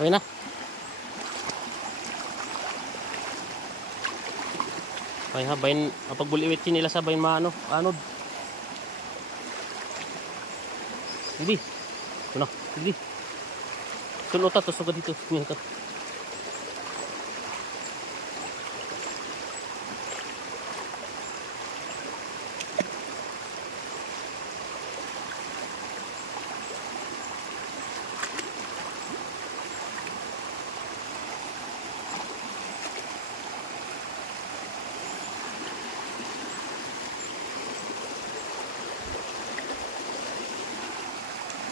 Okay na. Ay ha, bayin, pagbuliwit nila sa bayin maano, anod. Hindi. Ano, hindi. Sulota to, sugad dito. Ito.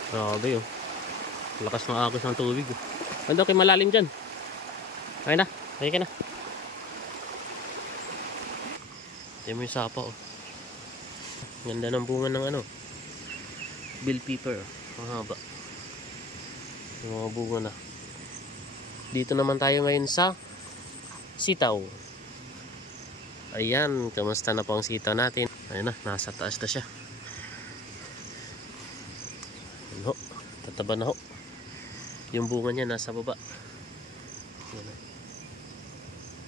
Grabe oh. Lakas ng agos ng tubig oh. Ganda kayo malalim dyan. Okay na. Okay ka na. Ito mo yung sapa oh. Ganda ng bunga ng ano. Bell pepper oh. Mahaba. Yung mga bunga na. Dito naman tayo ngayon sa sitaw. Ayan. Kamusta na po ang sitaw natin. Ayan na. Nasa taas na siya. Ano, tataba na ho. Yung bunga niya nasa baba. Yan,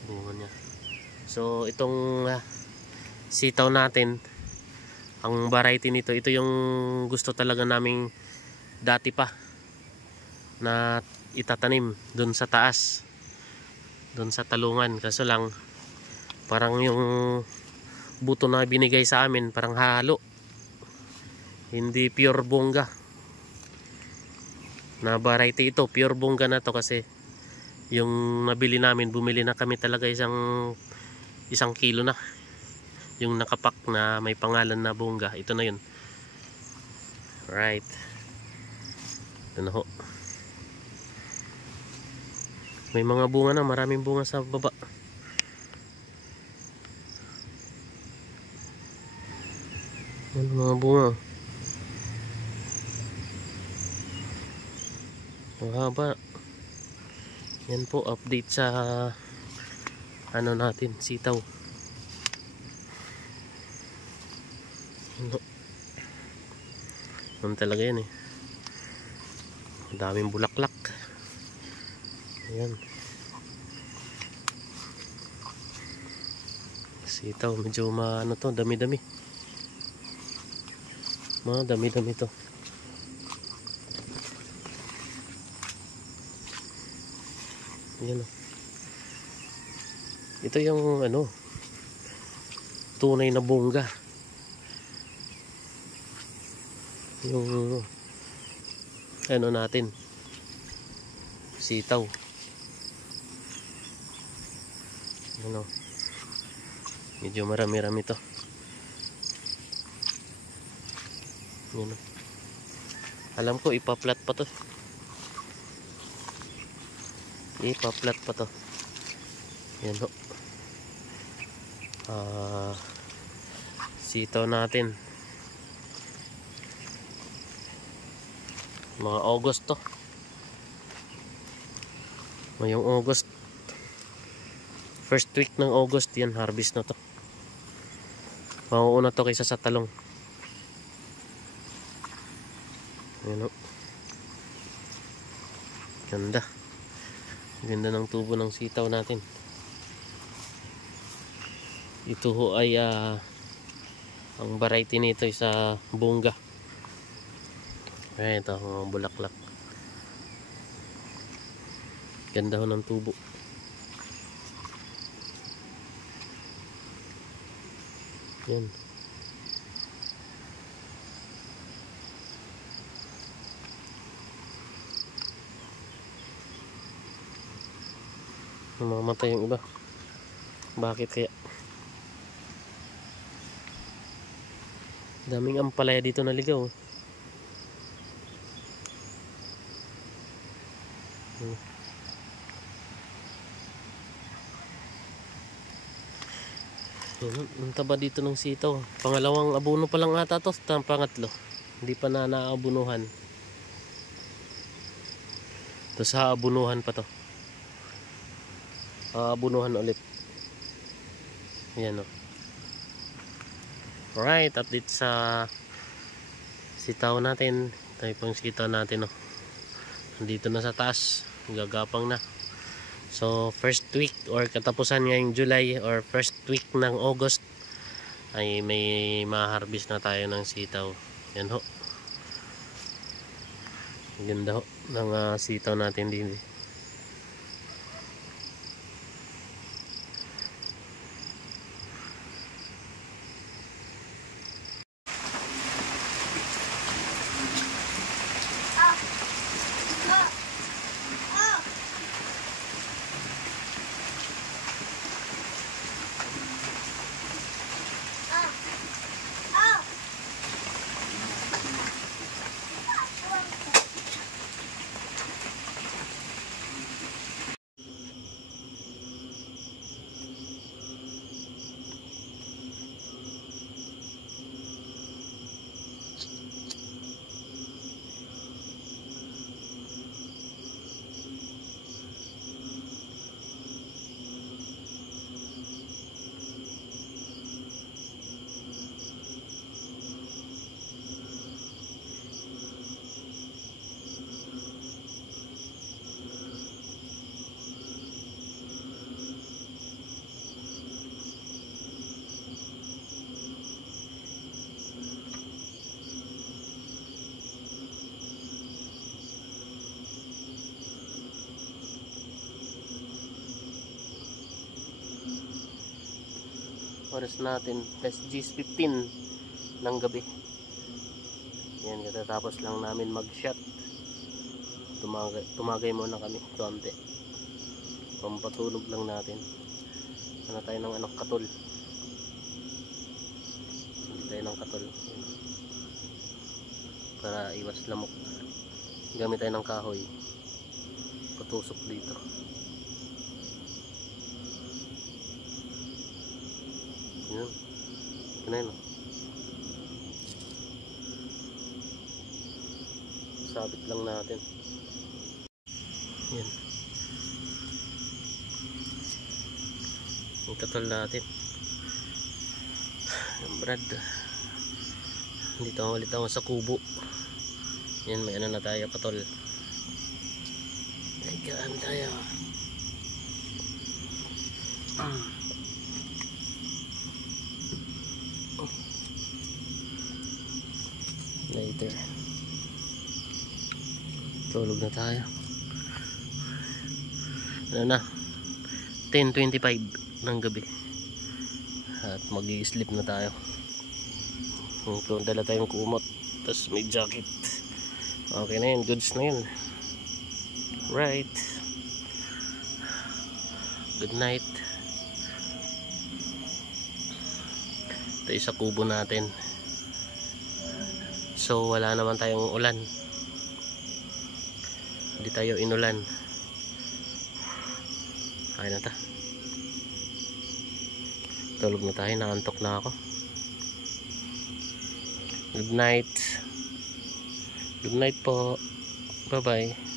bunga niya. So itong sitaw natin, ang variety nito, ito yung gusto talaga naming dati pa na itatanim dun sa taas, dun sa talungan. Kaso lang parang yung buto na binigay sa amin parang halo, hindi pure bongga na variety. Ito pure bongga na to kasi yung nabili namin, bumili na kami talaga isang kilo na yung nakapak na may pangalan na bongga. Ito na yun. Right, ito na ho. May mga bunga na, maraming bunga sa baba. Yan mga bunga. Mahaba. Yan po, update sa ano natin, sitaw. Ano talaga yan eh. Daming bulaklak. Ayan. Sitaw, medyo ano to, dami-dami. Mga dami-dami to. Yan. Ito yung ano, tunay na bongga. Yung ano natin, sitaw. Ano, medyo marami-rami to. Yan. Alam ko ipaplat pa to. Ipaplat pa to. Yan ho. Sitaw natin. Mga August to. Ngayong August. First week ng August yan, harvest na to. Mauuna to kaysa sa talong. Yan ho. Ganda. Ganda ng tubo ng sitaw natin. Ito ho ay ang variety nito ay sa bongga. Ito mga bulaklak. Ganda ho ng tubo. Yan. Namamatay yung iba. Bakit kaya? Daming ampalaya dito na ligaw. Ang taba dito ng sitaw. Pangalawang abono pa lang ata to. Pangatlo. Hindi pa na naabunuhan. Ito sa abunuhan pa to. Abunuhan ulit. Yan o. Alright, update sa sitaw natin. Ito yung sitaw natin o. Nandito na sa taas. gagapang na. So first week or katapusan ngayong July or first week ng August ay may ma-harvest na tayo ng sitaw. Yan ho. Ganda ho ng sitaw natin din. Oras natin +15 ng gabi. Yan, katatapos lang namin mag-shot. Tumagay muna kami konti. Pampatulog lang natin. Ano tayo ng katol. Hindi tayo ng katol. Yan. Para iwas lamok. Gamit tayo ng kahoy. Patusok dito. Yan. Kinain o. Sabit lang natin. Yan. Ang katol natin. Yan, Brad. Dito ulit ako sa kubo. Yan, may ano na tayo katol. Ay, gaan tayo. Later. Tulog na tayo. Ano na? 10:25 ng gabi. At mag-i-sleep na tayo. Kung dala tayong kumot. Tapos may jacket. Okay na yun. Goods na yun. Right. Good night. Ito sa kubo natin. So wala naman tayong ulan. Hindi tayo inulan. Kaya na ta. Tulog na tayo. Naantok na ako. Good night. Good night po. Bye bye.